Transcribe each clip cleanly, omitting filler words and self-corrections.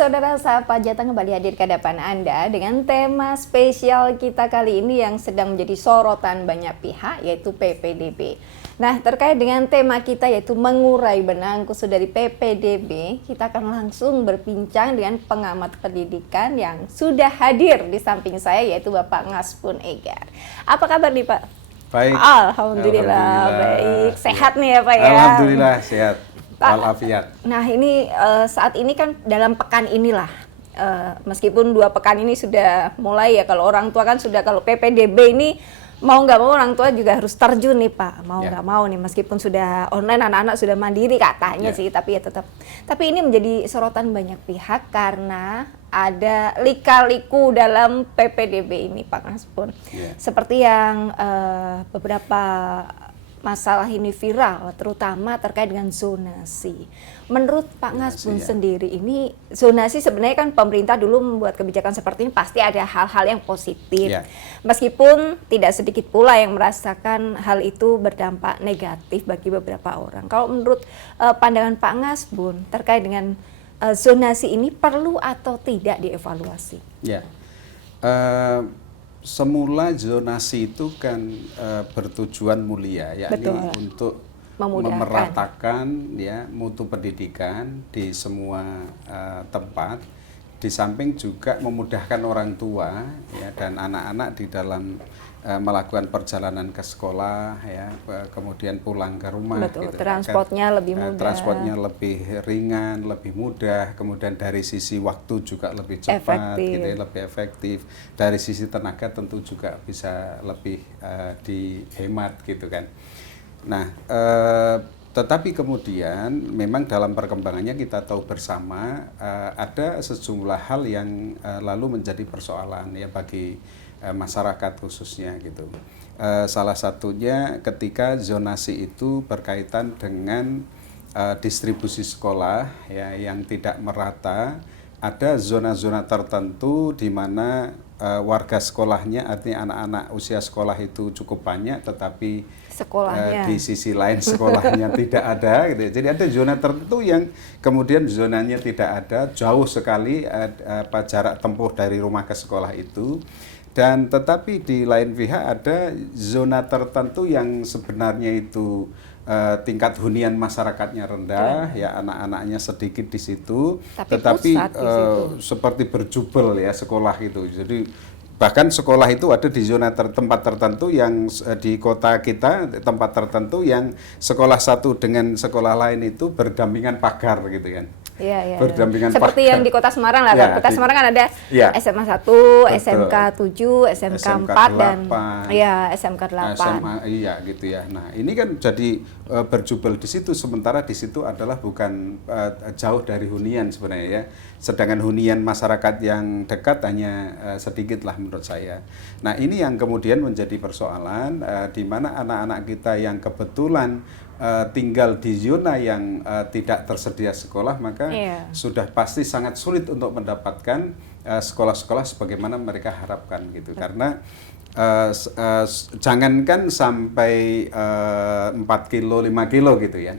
saudara, Sapa Jateng kembali hadir ke hadapan Anda dengan tema spesial kita kali ini yang sedang menjadi sorotan banyak pihak, yaitu PPDB. Nah, terkait dengan tema kita yaitu mengurai benang khusus dari PPDB, kita akan langsung berbincang dengan pengamat pendidikan yang sudah hadir di samping saya, yaitu Bapak Ngaspun Egar. Apa kabar nih Pak? Baik. Alhamdulillah. Baik. Sehat nih ya Pak ya? Alhamdulillah sehat. Walafiat. Nah ini saat ini kan dalam pekan inilah, meskipun 2 pekan ini sudah mulai ya, kalau orang tua kan sudah, kalau PPDB ini mau nggak mau orang tua juga harus terjun nih Pak, mau nggak mau nih, meskipun sudah online anak-anak sudah mandiri katanya sih, tapi ya tetap. Tapi ini menjadi sorotan banyak pihak karena ada lika-liku dalam PPDB ini Pak Ngaspun. Seperti yang beberapa masalah ini viral, terutama terkait dengan zonasi. Menurut Pak Ngaspun sendiri, ini zonasi sebenarnya kan pemerintah dulu membuat kebijakan seperti ini pasti ada hal-hal yang positif. Meskipun tidak sedikit pula yang merasakan hal itu berdampak negatif bagi beberapa orang. Kalau menurut pandangan Pak Ngaspun terkait dengan zonasi ini perlu atau tidak dievaluasi? Ya. Semula zonasi itu kan bertujuan mulia, yakni untuk memeratakan ya mutu pendidikan di semua tempat, di samping juga memudahkan orang tua ya dan anak-anak di dalam melakukan perjalanan ke sekolah ya, kemudian pulang ke rumah. Betul, gitu. transportnya lebih mudah. Transportnya lebih ringan, lebih mudah, kemudian dari sisi waktu juga lebih cepat, gitu ya, lebih efektif. Dari sisi tenaga tentu juga bisa lebih dihemat gitu kan. Nah, tetapi kemudian memang dalam perkembangannya kita tahu bersama ada sejumlah hal yang lalu menjadi persoalan ya bagi masyarakat khususnya gitu. Salah satunya ketika zonasi itu berkaitan dengan distribusi sekolah ya yang tidak merata, ada zona-zona tertentu di mana warga sekolahnya, artinya anak-anak usia sekolah itu cukup banyak, tetapi di sisi lain sekolahnya tidak ada gitu. Jadi ada zona tertentu yang kemudian zonanya tidak ada, jauh sekali jarak tempuh dari rumah ke sekolah itu. Dan tetapi di lain pihak ada zona tertentu yang sebenarnya itu tingkat hunian masyarakatnya rendah, ya anak-anaknya sedikit di situ, tetapi seperti berjubel ya sekolah itu. Jadi bahkan sekolah itu ada di zona tempat tertentu yang di kota kita, tempat tertentu yang sekolah satu dengan sekolah lain itu berdampingan pagar gitu kan. Iya. Berdampingan seperti yang di Kota Semarang lah, Kota Semarang kan ada SMA 1, SMK 7, SMK 4 dan SMK 8. SMA iya gitu ya. Nah, ini kan jadi berjubel di situ, sementara di situ adalah bukan jauh dari hunian sebenarnya ya. Sedangkan hunian masyarakat yang dekat hanya sedikit lah menurut saya. Nah, ini yang kemudian menjadi persoalan di mana anak-anak kita yang kebetulan tinggal di zona yang tidak tersedia sekolah, maka sudah pasti sangat sulit untuk mendapatkan sekolah-sekolah sebagaimana mereka harapkan gitu. Karena jangankan sampai 4 kilo, 5 kilo gitu ya.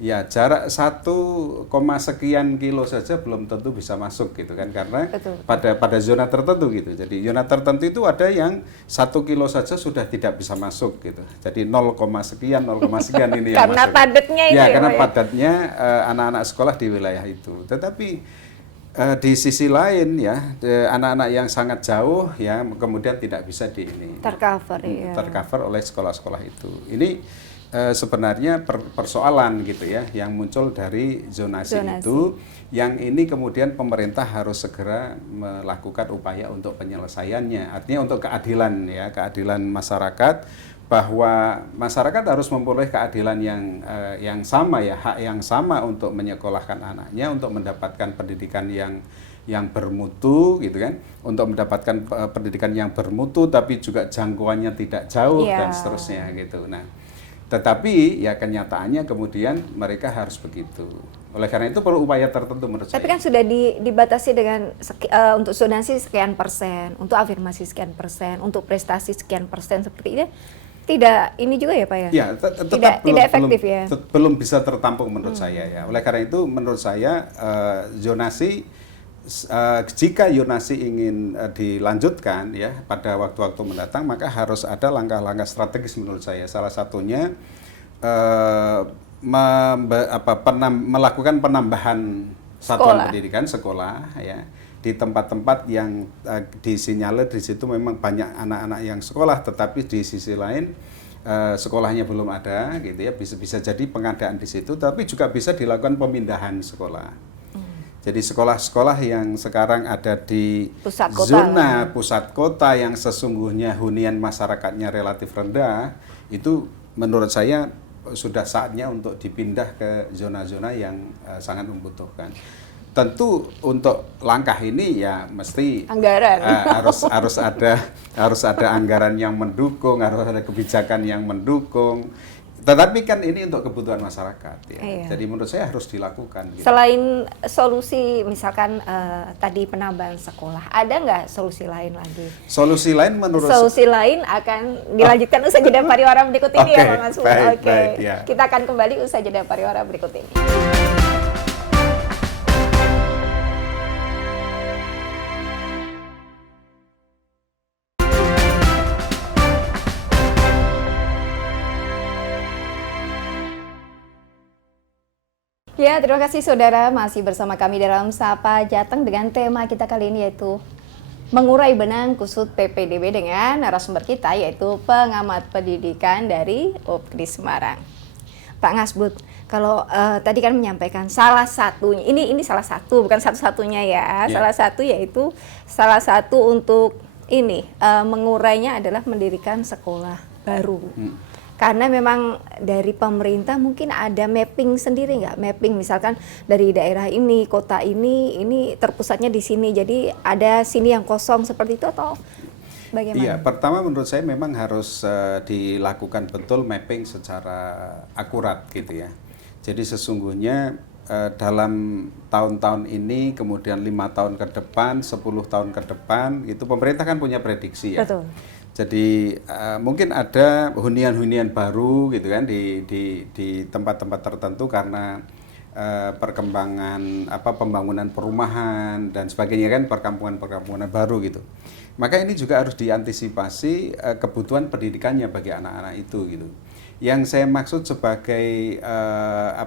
Ya jarak 1, sekian kilo saja belum tentu bisa masuk gitu kan, karena pada zona tertentu gitu. Jadi zona tertentu itu ada yang 1 kilo saja sudah tidak bisa masuk gitu. Jadi 0, sekian ini yang karena masuk. Padatnya itu ya, karena padatnya anak-anak sekolah di wilayah itu. Tetapi di sisi lain ya anak-anak yang sangat jauh ya kemudian tidak bisa tercover oleh sekolah-sekolah itu. Ini sebenarnya persoalan gitu ya yang muncul dari zonasi itu, yang ini kemudian pemerintah harus segera melakukan upaya untuk penyelesaiannya, artinya untuk keadilan ya, keadilan masyarakat, bahwa masyarakat harus memperoleh keadilan yang sama ya, hak yang sama untuk menyekolahkan anaknya, untuk mendapatkan pendidikan yang bermutu gitu kan, untuk mendapatkan pendidikan yang bermutu tapi juga jangkauannya tidak jauh dan seterusnya gitu. Nah, tetapi ya kenyataannya kemudian mereka harus begitu. Oleh karena itu perlu upaya tertentu menurut saya. Tapi kan sudah dibatasi dengan untuk zonasi sekian persen, untuk afirmasi sekian persen, untuk prestasi sekian persen seperti ini. Tidak ini juga ya Pak ya? Ya, tidak efektif ya. Belum bisa tertampung menurut saya ya. Oleh karena itu menurut saya zonasi jika Yonasi ingin dilanjutkan ya pada waktu-waktu mendatang, maka harus ada langkah-langkah strategis menurut saya. Salah satunya melakukan penambahan satuan pendidikan sekolah ya di tempat-tempat yang disinyalir di situ memang banyak anak-anak yang sekolah, tetapi di sisi lain sekolahnya belum ada gitu ya, bisa jadi pengadaan di situ, tapi juga bisa dilakukan pemindahan sekolah. Jadi sekolah-sekolah yang sekarang ada di zona pusat kota yang sesungguhnya hunian masyarakatnya relatif rendah, itu menurut saya sudah saatnya untuk dipindah ke zona-zona yang sangat membutuhkan. Tentu untuk langkah ini ya mesti anggaran harus ada anggaran yang mendukung, harus ada kebijakan yang mendukung. Tetapi kan ini untuk kebutuhan masyarakat ya. Iya. Jadi menurut saya harus dilakukan. Gitu. Selain solusi misalkan tadi penambahan sekolah, ada nggak solusi lain lagi? Solusi lain Solusi lain akan dilanjutkan usai jeda pariwara berikut ini ya Pak Mas. Baik, ya. Kita akan kembali usai jeda pariwara berikut ini. Ya, terima kasih saudara masih bersama kami dalam Sapa Jateng dengan tema kita kali ini yaitu mengurai benang kusut PPDB dengan narasumber kita yaitu pengamat pendidikan dari UPKRI Semarang. Pak Ngasbut, kalau tadi kan menyampaikan salah satunya, ini salah satu bukan satu-satunya ya, salah satu untuk ini mengurainya adalah mendirikan sekolah baru. Karena memang dari pemerintah mungkin ada mapping sendiri nggak? Mapping misalkan dari daerah ini, kota ini terpusatnya di sini. Jadi ada sini yang kosong seperti itu atau bagaimana? Iya, pertama menurut saya memang harus dilakukan betul mapping secara akurat gitu ya. Jadi sesungguhnya dalam tahun-tahun ini, kemudian 5 tahun ke depan, 10 tahun ke depan, itu pemerintah kan punya prediksi ya. Betul. Jadi mungkin ada hunian-hunian baru gitu kan di tempat-tempat tertentu karena perkembangan pembangunan perumahan dan sebagainya kan, perkampungan-perkampungan baru gitu. Maka ini juga harus diantisipasi kebutuhan pendidikannya bagi anak-anak itu gitu. Yang saya maksud sebagai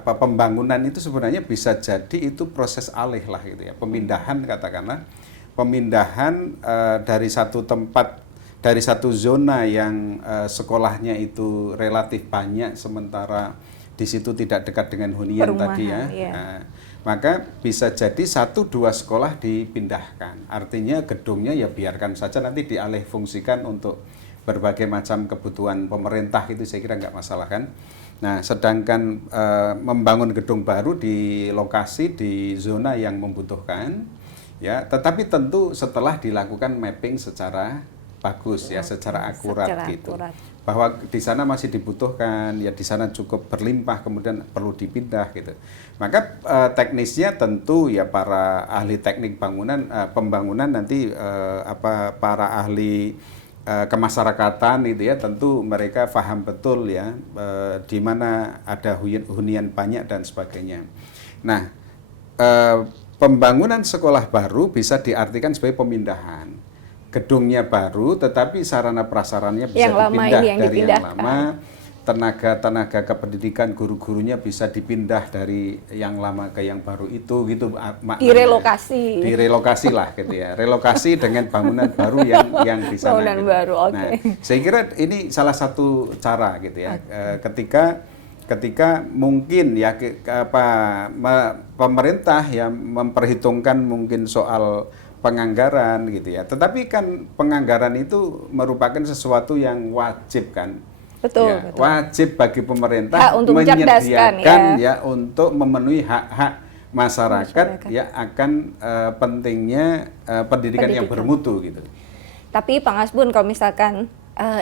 pembangunan itu sebenarnya bisa jadi itu proses alih lah gitu ya, pemindahan katakanlah, pemindahan dari satu tempat, dari satu zona yang sekolahnya itu relatif banyak sementara di situ tidak dekat dengan hunian perumahan, tadi ya. Iya. Nah, maka bisa jadi 1-2 sekolah dipindahkan. Artinya gedungnya ya biarkan saja nanti dialih fungsikan untuk berbagai macam kebutuhan pemerintah, itu saya kira nggak masalah kan. Nah, sedangkan membangun gedung baru di lokasi di zona yang membutuhkan ya, tetapi tentu setelah dilakukan mapping secara bagus ya, secara akurat gitu. Bahwa di sana masih dibutuhkan, ya di sana cukup berlimpah, kemudian perlu dipindah gitu. Maka teknisnya tentu ya para ahli teknik bangunan, pembangunan nanti para ahli kemasyarakatan itu ya, tentu mereka paham betul ya di mana ada hunian banyak dan sebagainya. Nah, pembangunan sekolah baru bisa diartikan sebagai pemindahan. Gedungnya baru, tetapi sarana prasarannya bisa dipindah dari yang lama, tenaga kependidikan, guru-gurunya bisa dipindah dari yang lama ke yang baru itu gitu maknanya. Direlokasi lah gitu ya. Relokasi dengan bangunan baru yang di sana. Bangunan gitu. Baru, oke. Nah, saya kira ini salah satu cara gitu ya. Ketika mungkin ya pemerintah yang memperhitungkan mungkin soal penganggaran gitu ya. Tetapi kan penganggaran itu merupakan sesuatu yang wajib kan. Betul, ya, betul. Wajib bagi pemerintah menyediakan ya untuk memenuhi hak-hak masyarakat ya akan pentingnya pendidikan yang bermutu gitu. Tapi Pak Ngasbun, kalau misalkan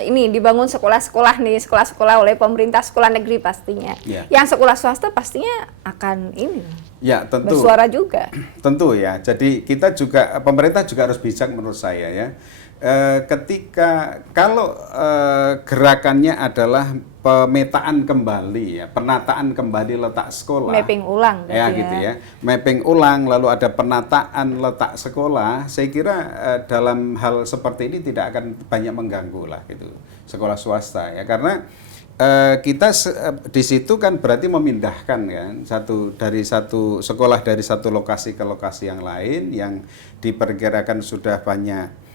ini dibangun sekolah-sekolah nih, sekolah-sekolah oleh pemerintah, sekolah negeri pastinya. Yeah. Yang sekolah swasta pastinya akan ini. Ya, tentu. Bersuara juga. Tentu ya. Jadi kita juga, pemerintah juga harus bijak menurut saya ya. Kalau gerakannya adalah pemetaan kembali ya, penataan kembali letak sekolah. Mapping ulang Ya gitu ya. Mapping ulang lalu ada penataan letak sekolah. Saya kira dalam hal seperti ini tidak akan banyak mengganggu lah gitu sekolah swasta ya, karena kita di situ kan berarti memindahkan kan dari satu sekolah dari satu lokasi ke lokasi yang lain yang diperkirakan sudah banyak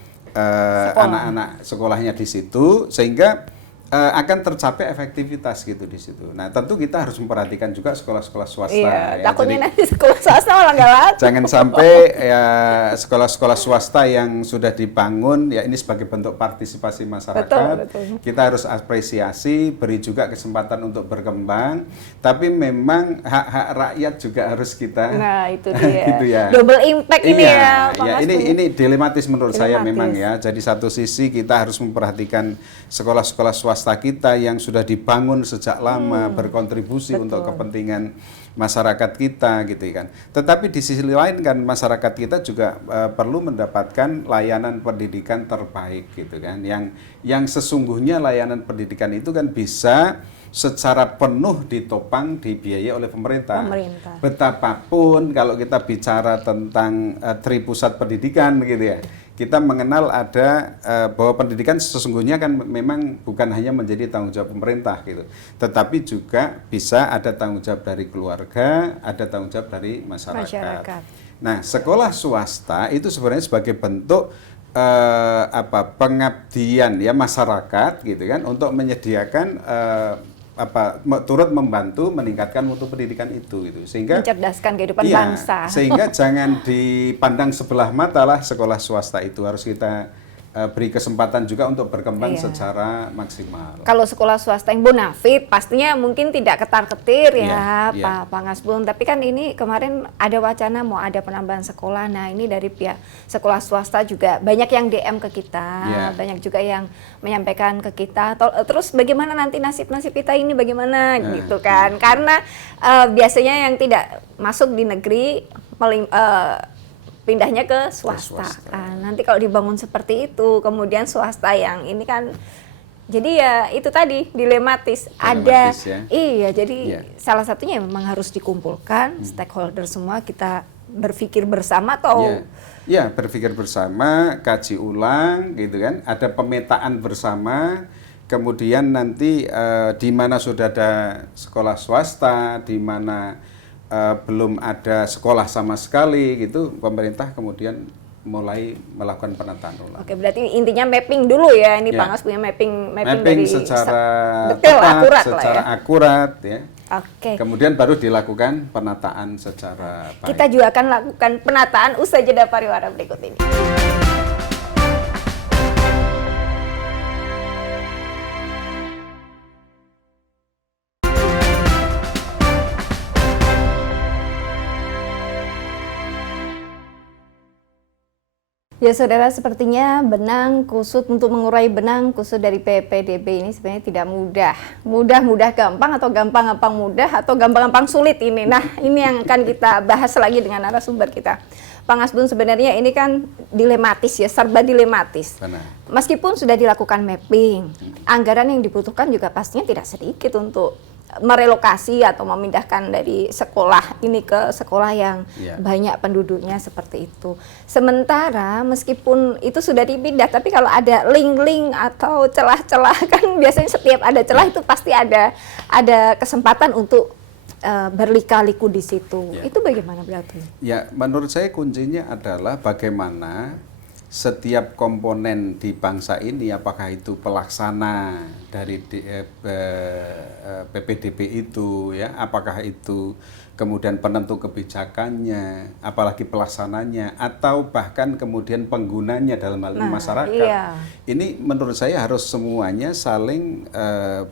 anak-anak sekolahnya di situ, sehingga akan tercapai efektivitas gitu di situ. Nah, tentu kita harus memperhatikan juga sekolah-sekolah swasta. Iya, ya. takutnya Jadi, nanti sekolah swasta malah nggak laku. jangan sampai ya sekolah-sekolah swasta yang sudah dibangun ya ini sebagai bentuk partisipasi masyarakat. Betul. Kita harus apresiasi, beri juga kesempatan untuk berkembang. Tapi memang hak-hak rakyat juga harus kita. Nah, itu dia. gitu ya. Double impact ini ya, Pak Mas. Ini dilematis menurut saya Dilematis. memang ya. Jadi satu sisi kita harus memperhatikan sekolah-sekolah swasta kita yang sudah dibangun sejak lama, berkontribusi untuk kepentingan masyarakat kita gitu kan. Tetapi di sisi lain kan masyarakat kita juga perlu mendapatkan layanan pendidikan terbaik gitu kan. Yang sesungguhnya layanan pendidikan itu kan bisa secara penuh ditopang dibiayai oleh pemerintah. Betapapun kalau kita bicara tentang tripusat pendidikan gitu ya, kita mengenal ada bahwa pendidikan sesungguhnya kan memang bukan hanya menjadi tanggung jawab pemerintah gitu, tetapi juga bisa ada tanggung jawab dari keluarga, ada tanggung jawab dari masyarakat. Nah, sekolah swasta itu sebenarnya sebagai bentuk pengabdian ya masyarakat gitu kan, untuk menyediakan turut membantu meningkatkan mutu pendidikan itu gitu, sehingga mencerdaskan kehidupan bangsa. Sehingga jangan dipandang sebelah mata lah sekolah swasta itu, harus kita beri kesempatan juga untuk berkembang secara maksimal. Kalau sekolah swasta yang bonafit pastinya mungkin tidak ketar-ketir ya, Pak Ngasbun. Tapi kan ini kemarin ada wacana mau ada penambahan sekolah. Nah, ini dari pihak sekolah swasta juga banyak yang DM ke kita, banyak juga yang menyampaikan ke kita. Terus bagaimana nanti nasib-nasib kita ini bagaimana gitu kan? Karena biasanya yang tidak masuk di negeri pindahnya ke swasta. Nah, nanti kalau dibangun seperti itu, kemudian swasta yang ini kan, jadi ya itu tadi dilematis. Ada, jadi salah satunya memang harus dikumpulkan stakeholder semua, kita berpikir bersama atau berpikir bersama, kaji ulang gitu kan, ada pemetaan bersama. Kemudian nanti di mana sudah ada sekolah swasta, di mana belum ada sekolah sama sekali gitu, pemerintah kemudian mulai melakukan penataan ulang. Oke, berarti intinya mapping dulu ya, ini Pak Ngas punya mapping dari secara detail, akurat secara lah ya. Akurat ya. Oke. Kemudian baru dilakukan penataan secara baik. Kita juga akan lakukan penataan usai jeda pariwara berikut ini. Ya saudara, sepertinya benang kusut, untuk mengurai benang kusut dari PPDB ini sebenarnya tidak mudah. Mudah-mudah gampang atau gampang-gampang mudah atau gampang-gampang sulit ini. Nah, ini yang akan kita bahas lagi dengan narasumber kita. Pak Ngasbun, sebenarnya ini kan dilematis ya, serba dilematis. Benar. Meskipun sudah dilakukan mapping, anggaran yang dibutuhkan juga pastinya tidak sedikit untuk merelokasi atau memindahkan dari sekolah ini ke sekolah yang banyak penduduknya seperti itu. Sementara meskipun itu sudah dipindah, tapi kalau ada link-link atau celah-celah, kan biasanya setiap ada celah itu pasti ada kesempatan untuk berlika-liku di situ. Itu bagaimana berarti? Ya, menurut saya kuncinya adalah bagaimana setiap komponen di bangsa ini, apakah itu pelaksana dari PPDB itu ya, apakah itu kemudian penentu kebijakannya, apalagi pelaksananya, atau bahkan kemudian penggunanya dalam hal ini masyarakat. Ini menurut saya harus semuanya saling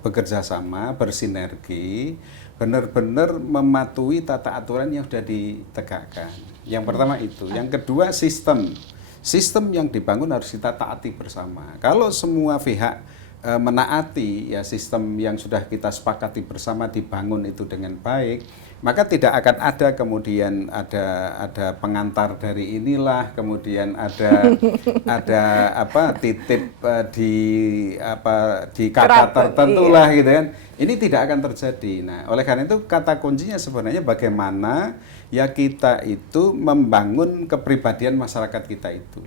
bekerja sama, bersinergi, benar-benar mematuhi tata aturan yang sudah ditegakkan. Yang pertama itu. Yang kedua, sistem yang dibangun harus kita taati bersama. Kalau semua pihak menaati ya sistem yang sudah kita sepakati bersama dibangun itu dengan baik, maka tidak akan ada kemudian ada pengantar dari inilah, kemudian ada apa titip di kata tertentu lah gitu kan. Ini tidak akan terjadi. Nah, oleh karena itu kata kuncinya sebenarnya bagaimana ya kita itu membangun kepribadian masyarakat kita itu.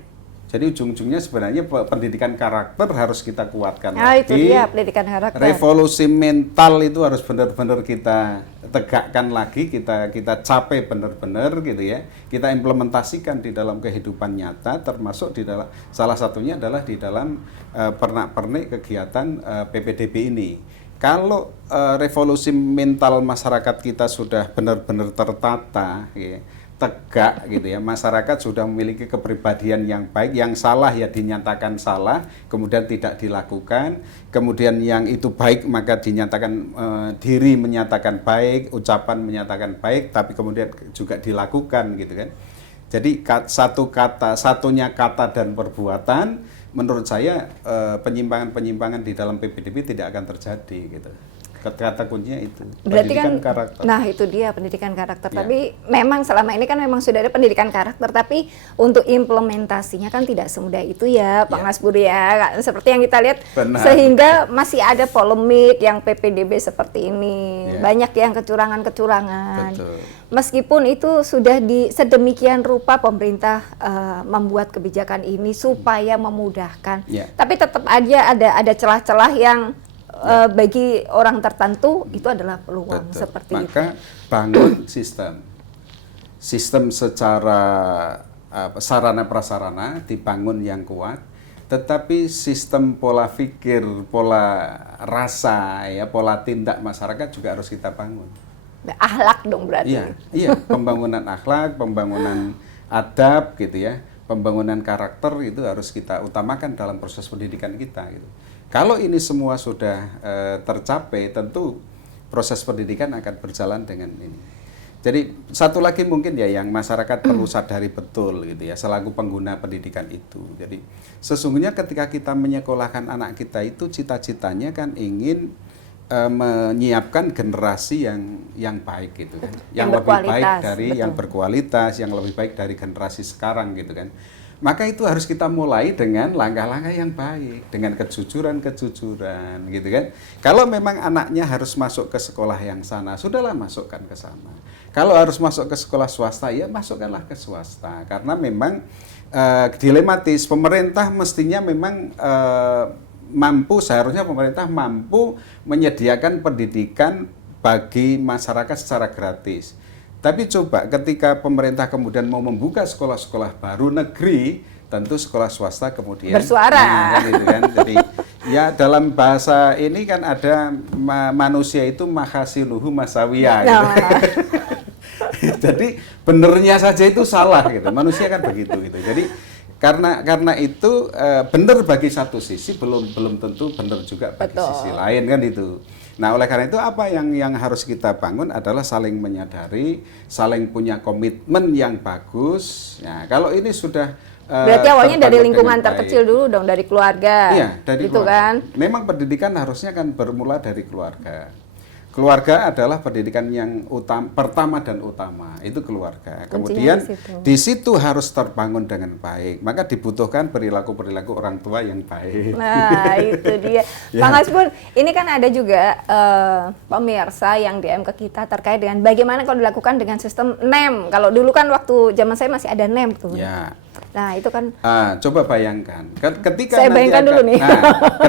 Jadi ujung-ujungnya sebenarnya pendidikan karakter harus kita kuatkan lagi. Itu dia pendidikan karakter. Revolusi mental itu harus benar-benar kita tegakkan lagi, kita capai benar-benar gitu ya. Kita implementasikan di dalam kehidupan nyata, termasuk di dalam salah satunya adalah di dalam pernak-pernik kegiatan PPDB ini. Kalau revolusi mental masyarakat kita sudah benar-benar tertata, ya, tegak gitu ya, masyarakat sudah memiliki kepribadian yang baik, yang salah ya dinyatakan salah, kemudian tidak dilakukan, kemudian yang itu baik maka dinyatakan diri menyatakan baik, ucapan menyatakan baik, tapi kemudian juga dilakukan gitu kan. Jadi satunya kata dan perbuatan, menurut saya penyimpangan-penyimpangan di dalam PPDB tidak akan terjadi gitu. Kata kuncinya itu, berarti pendidikan kan karakter. Nah itu dia pendidikan karakter. Ya. Tapi memang selama ini kan memang sudah ada pendidikan karakter, tapi untuk implementasinya kan tidak semudah itu ya Pak Ngasbur ya, seperti yang kita lihat. Benar. Sehingga masih ada polemik yang PPDB seperti ini, Ya. banyak yang kecurangan-kecurangan. Betul. Meskipun itu sudah sedemikian rupa pemerintah membuat kebijakan ini supaya memudahkan, Ya. tapi tetap aja ada celah-celah yang bagi orang tertentu itu adalah peluang. Betul. Seperti Maka itu. bangun sistem secara sarana prasarana dibangun yang kuat, tetapi sistem pola pikir, pola rasa ya, pola tindak masyarakat juga harus kita bangun. Akhlak dong berarti. Iya, pembangunan akhlak, pembangunan adab gitu ya, pembangunan karakter itu harus kita utamakan dalam proses pendidikan kita gitu. Kalau ini semua sudah tercapai, tentu proses pendidikan akan berjalan dengan ini. Jadi satu lagi mungkin ya yang masyarakat perlu sadari betul gitu ya, selaku pengguna pendidikan itu. Jadi sesungguhnya ketika kita menyekolahkan anak kita itu cita-citanya kan ingin menyiapkan generasi yang baik gitu kan, yang lebih baik dari betul. yang berkualitas, yang lebih baik dari generasi sekarang gitu kan. Maka itu harus kita mulai dengan langkah-langkah yang baik, dengan kejujuran gitu kan. Kalau memang anaknya harus masuk ke sekolah yang sana, sudahlah masukkan ke sana. Kalau harus masuk ke sekolah swasta, ya masukkanlah ke swasta. Karena memang dilematis, pemerintah mestinya memang seharusnya pemerintah mampu menyediakan pendidikan bagi masyarakat secara gratis. Tapi coba ketika pemerintah kemudian mau membuka sekolah-sekolah baru negeri, tentu sekolah swasta kemudian bersuara. Kan, gitu kan. Jadi ya dalam bahasa ini kan ada manusia itu mahasiluhu masawiyah. Gitu. Jadi benernya saja itu salah gitu. Manusia kan begitu gitu. Jadi karena itu benar bagi satu sisi belum tentu benar juga bagi sisi lain kan itu. Nah, oleh karena itu apa yang harus kita bangun adalah saling menyadari, saling punya komitmen yang bagus. Ya, kalau ini sudah berarti awalnya dari lingkungan terkecil dulu dong, dari keluarga. Iya, dari gitu keluarga. kan. Memang pendidikan harusnya kan bermula dari keluarga. Keluarga adalah pendidikan yang pertama dan utama, itu keluarga. Kemudian di situ harus terbangun dengan baik. Maka dibutuhkan perilaku-perilaku orang tua yang baik. Nah, itu dia. Bang Ngasbur, ini kan ada juga pemirsa yang DM ke kita terkait dengan bagaimana kalau dilakukan dengan sistem NEM. Kalau dulu kan waktu zaman saya masih ada NEM tuh. Ya. Nah, itu kan coba bayangkan ketika saya bayangkan dulu nih.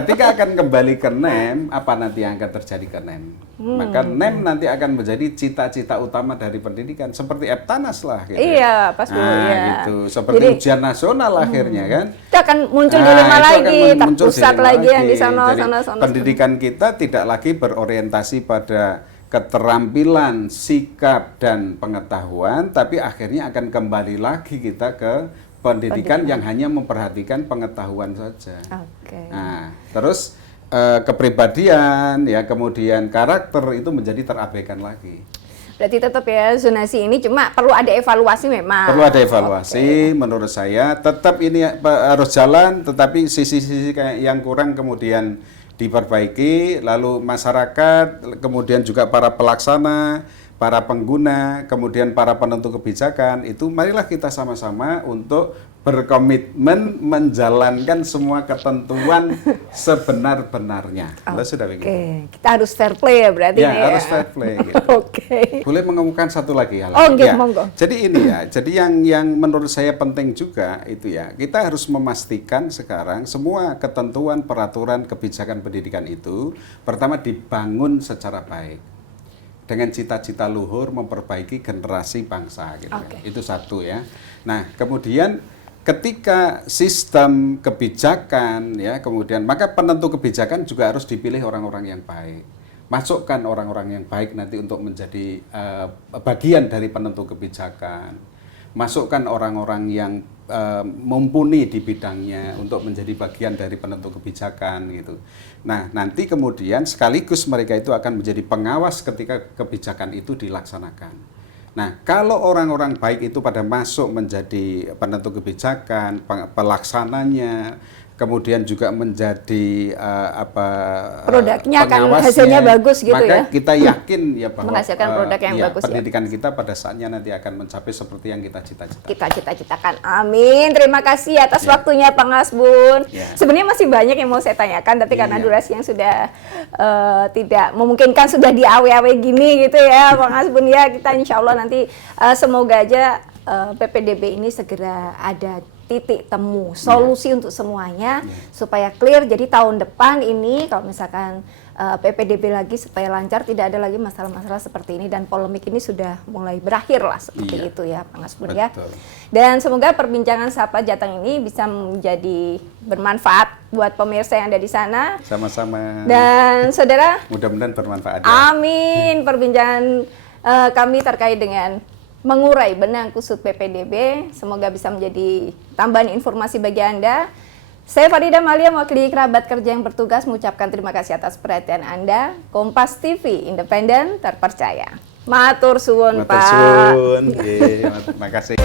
Ketika akan kembali ke NEM, apa nanti yang akan terjadi ke NEM? Maka NEM nanti akan menjadi cita-cita utama dari pendidikan, seperti EBTANAS lah gitu. Iya, pas dulu ya. Gitu. Seperti jadi, ujian nasional akhirnya kan. Itu akan muncul di lima lagi, pusat lagi yang di sana. Pendidikan kita tidak lagi berorientasi pada keterampilan, sikap dan pengetahuan, tapi akhirnya akan kembali lagi kita ke pendidikan yang hanya memperhatikan pengetahuan saja. Nah, terus kepribadian, ya kemudian karakter itu menjadi terabaikan lagi. Berarti tetap ya zonasi ini cuma perlu ada evaluasi memang. Perlu ada evaluasi, menurut saya tetap ini harus jalan, tetapi sisi-sisi yang kurang kemudian diperbaiki, lalu masyarakat, kemudian juga para pelaksana, para pengguna, kemudian para penentu kebijakan, itu marilah kita sama-sama untuk berkomitmen menjalankan semua ketentuan sebenar-benarnya. Sudah begitu. Oke, kita harus fair play ya berarti Ya, ini harus fair play. Gitu. Oke. Boleh mengumumkan satu lagi hal. Oh, gitu, ya. monggo. Jadi ini ya, jadi yang menurut saya penting juga itu ya, kita harus memastikan sekarang semua ketentuan, peraturan, kebijakan pendidikan itu pertama dibangun secara baik dengan cita-cita luhur memperbaiki generasi bangsa gitu ya. Itu satu ya. Nah, kemudian ketika sistem kebijakan ya, kemudian maka penentu kebijakan juga harus dipilih orang-orang yang baik. Masukkan orang-orang yang baik nanti untuk menjadi bagian dari penentu kebijakan. Masukkan orang-orang yang mumpuni di bidangnya untuk menjadi bagian dari penentu kebijakan gitu. Nah, nanti kemudian sekaligus mereka itu akan menjadi pengawas ketika kebijakan itu dilaksanakan. Nah, kalau orang-orang baik itu pada masuk menjadi penentu kebijakan, pelaksananya, kemudian juga menjadi produknya akan hasilnya bagus gitu maka ya. kita yakin ya bahwa menghasilkan produk yang bagus pendidikan kita pada saatnya nanti akan mencapai seperti yang kita cita-citakan. Kita cita-citakan. Amin. Terima kasih atas waktunya Pak Ngasbun. Sebenarnya masih banyak yang mau saya tanyakan, tapi karena durasi yang sudah tidak memungkinkan, sudah di awe-awe gini gitu ya Pak Ngasbun ya, kita insya Allah nanti semoga aja PPDB ini segera ada titik temu, solusi untuk semuanya supaya clear. Jadi tahun depan ini kalau misalkan PPDB lagi supaya lancar, tidak ada lagi masalah-masalah seperti ini dan polemik ini sudah mulai berakhir lah seperti itu ya Pak Ngasbun ya. Dan semoga perbincangan Sapa Jateng ini bisa menjadi bermanfaat buat pemirsa yang ada di sana. Sama-sama. Dan saudara, mudah-mudahan bermanfaat. Amin. Perbincangan kami terkait dengan mengurai benang kusut PPDB, semoga bisa menjadi tambahan informasi bagi Anda. Saya Farida Malia, mewakili kerabat kerja yang bertugas, mengucapkan terima kasih atas perhatian Anda. Kompas TV, independen, terpercaya. Matur suwun, Pak. Matur suwun. Terima kasih.